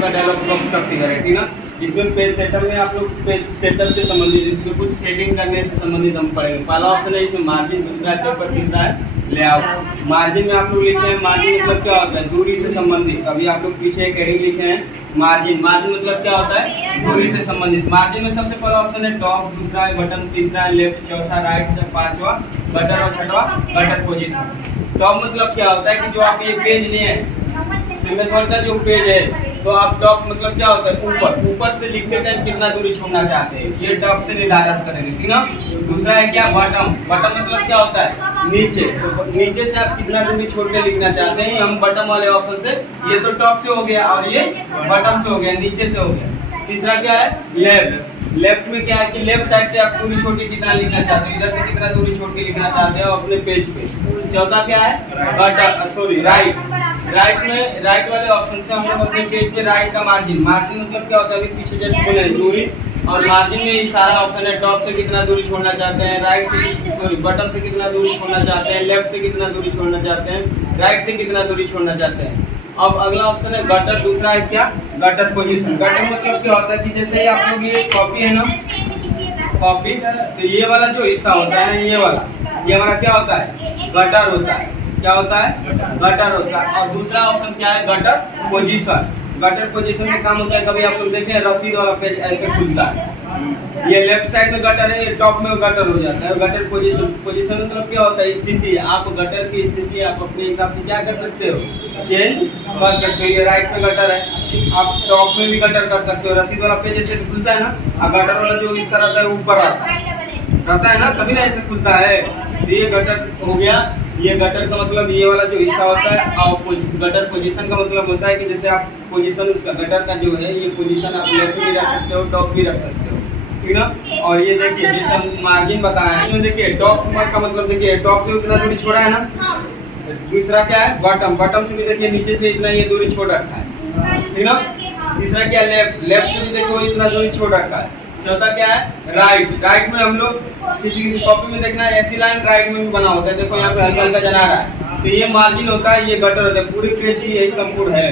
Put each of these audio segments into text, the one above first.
का dialogue box का figure है, ठीक है। इसमें पेज सेटअप में आप लोग पेज सेटअप से संबंधित इसमें कुछ सेटिंग करने से संबंधित हम पढ़ेंगे। पहला ऑप्शन है इसमें मार्जिन, दूसरा है पेपर, तीसरा है लेआउट। मार्जिन में आप लोग लिखे हैं, मार्जिन मतलब क्या होता है, दूरी से संबंधित। अभी आप लोग पीछे एक हेडिंग लिखे हैं मार्जिन। मार्जिन मतलब क्या होता है, दूरी से संबंधित। मार्जिन में सबसे पहला ऑप्शन है टॉप, दूसरा है बटन, तीसरा है लेफ्ट, चौथा राइट, पांचवा बटन और छठवा गटर पोजीशन। टॉप मतलब क्या होता है कि जो आप ये पेज लिए हैं, का जो पेज है, तो आप टॉप मतलब क्या होता है, ऊपर से लिखते टाइम कितना दूरी छोड़ना चाहते हैं, ये टॉप से निर्धारण करेंगे, ठीक ना। दूसरा है क्या, बटन। बटन मतलब क्या होता है, नीचे। तो नीचे से आप कितना दूरी छोड़ के लिखना चाहते हैं, हम बटन वाले ऑप्शन से, ये तो टॉप से हो गया और ये बटन से हो गया, नीचे से हो गया। तीसरा क्या है, लेफ्ट। लेफ्ट में क्या है कि लेफ्ट साइड से आप दूरी छोड़ के कितना लिखना चाहते हैं, इधर से कितना दूरी छोड़ के लिखना चाहते हैं अपने पेज पे। चौथा क्या है, राइट। राइट में, राइट वाले ऑप्शन से हम लोग अपने पेज पे राइट का मार्जिन। मार्जिन मतलब क्या होता है, अभी पीछे जब बोले दूरी, और मार्जिन में ही सारा ऑप्शन है। टॉप से कितना दूरी छोड़ना चाहते हैं, राइट से बटन से कितना दूरी छोड़ना चाहते हैं, लेफ्ट से कितना दूरी छोड़ना चाहते हैं, राइट से कितना दूरी छोड़ना चाहते हैं। अब अगला ऑप्शन है गटर। दूसरा है क्या, गटर पोजीशन। गटर मतलब क्या होता है कि जैसे ही आप लोग ये कॉपी है ना, कॉपी, तो ये वाला जो हिस्सा होता है ना, ये वाला, ये हमारा क्या होता है, गटर होता है। क्या होता है, गटर होता है। और दूसरा ऑप्शन क्या है, गटर पोजीशन। गटर पोजीशन में काम होता है, कभी आप लोग देखें रसीद वाला पेज ऐसे खुलता है, ये लेफ्ट साइड में गटर है, ये टॉप में गटर हो जाता है। गटर पोजीशन, पोजीशन मतलब क्या होता है, स्थिति। आप गटर की स्थिति आप अपने हिसाब से क्या कर सकते हो, चेंज कर सकते हो। ये राइट में गटर है, आप टॉप में भी गटर कर सकते हो। रसीद वाला पेज ऐसे खुलता है ना, और गटर वाला जो इस तरह का ऊपर रहता है ना, तभी ना ऐसे खुलता है। तो ये गटर हो गया। ये गटर का मतलब ये वाला जो हिस्सा होता है, और गटर पोजीशन का मतलब होता है कि जैसे आप पोजीशन उसका गटर का जो है, ये पोजीशन आप लेफ्ट भी रख सकते हो, टॉप भी रख सकते हो, ठीक ना। और ये देखिए जैसे हम मार्जिन बताया है, इसमें देखिए टॉप का मतलब देखिए टॉप से उतना दूरी छोड़ा है ना। दूसरा क्या है, बटन। बटन से भी देखिए नीचे से इतना ये दूरी छोड़ रखा है, ठीक ना। तीसरा क्या, लेफ्ट। लेफ्ट से भी देखो इतना दूरी छोड़ रखा है। चौथा क्या है, राइट। राइट में हम लोग किसी कॉपी में देखना है, ऐसी लाइन राइट में भी बना होता है, देखो यहाँ पे हल्का हल्का जना रहा है, तो ये मार्जिन होता है, ये गटर होता है। पूरी पेज की यही संपूर्ण है,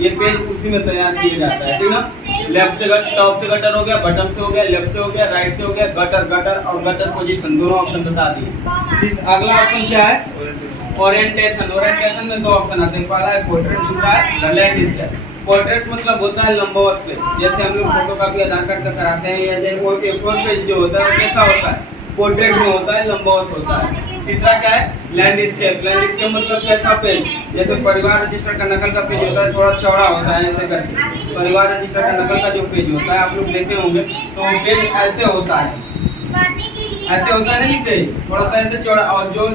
ये पेज उसी में तैयार किया जाता है, ठीक ना। लेफ्ट से टॉप से गटर हो गया, बटन से हो गया, लेफ्ट से हो गया, राइट से हो गया, गटर। गटर और गटर पोजीशन दोनों ऑप्शन बता दिए। अगला ऑप्शन क्या है, ओरिएंटेशन। ओरिएंटेशन में दो ऑप्शन आते हैं, पहला है पोर्ट्रेट, दूसरा है लैंडस्केप। पोर्ट्रेट मतलब होता है लंबवत पेज, जैसे हम लोग फोटोकॉपी आधार कार्ड का कराते हैं, या जैसे A4 पेज जो होता है कैसा होता है, पोर्ट्रेट में होता है, लंबवत होता है। तीसरा क्या है, लैंडस्केप। लैंडस्केप मतलब कैसा पेज, जैसे परिवार रजिस्टर का नकल का पेज होता है, थोड़ा चौड़ा होता है ऐसे करके। परिवार रजिस्टर का नकल का जो पेज होता है आप लोग देखे होंगे, तो पेज ऐसे होता है, ऐसे होता है नहीं पेज, थोड़ा सा ऐसे चौड़ा। और जो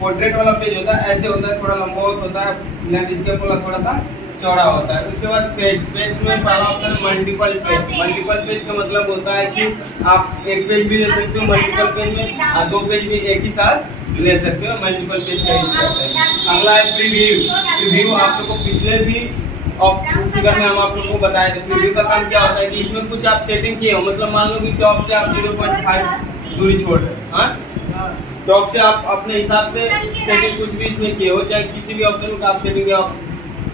पोर्ट्रेट वाला पेज होता है ऐसे होता है, थोड़ा लंबवत होता है। लैंडस्केप वाला थोड़ा सा चौड़ा होता है। उसके बाद पेज। पेज में पहला option multiple page. Multiple page का मतलब होता है कि आप एक पेज भी ले सकते हो मल्टीपल पेज में, और दो पेज भी एक ही साथ ले सकते हो, मल्टीपल पेज का यूज करते हैं। अगला है प्रीव्यू। प्रीव्यू आप लोगों को पिछले भी फिगर में हम आप लोगों को बताए थे। प्रीव्यू का काम क्या होता है कि इसमें कुछ आप सेटिंग किए हो, मतलब मान लो कि टॉप से आप 0.5 दूरी छोड़ रहे हैं, टॉप से आप अपने हिसाब से सेटिंग कुछ भी इसमें किए हो, चाहे किसी भी ऑप्शन का आप सेटिंग किया,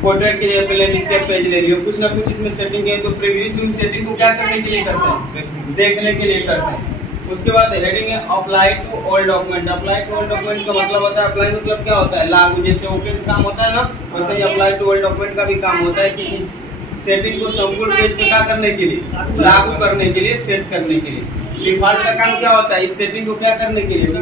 पोर्ट्रेट के जगह पे लैंडस्केप पेज ले लियो, कुछ ना कुछ इसमें सेटिंग है। तो प्रीव्यू सेटिंग को क्या करने के लिए करते हैं, देखने के लिए करते हैं। उसके बाद हेडिंग है apply to all document. Apply to all document का मतलब होता है, अप्लाई मतलब क्या होता है, लागू। जैसे ओके का काम होता है ना, वैसे ही अप्लाई टू ऑल डॉक्यूमेंट का भी काम होता है कि इस सेटिंग को संपूर्ण पेज पे क्या करने के लिए, लागू करने के लिए, सेट करने के लिए। डिफॉल्ट का काम क्या होता है, इस सेटिंग को क्या करने के लिए,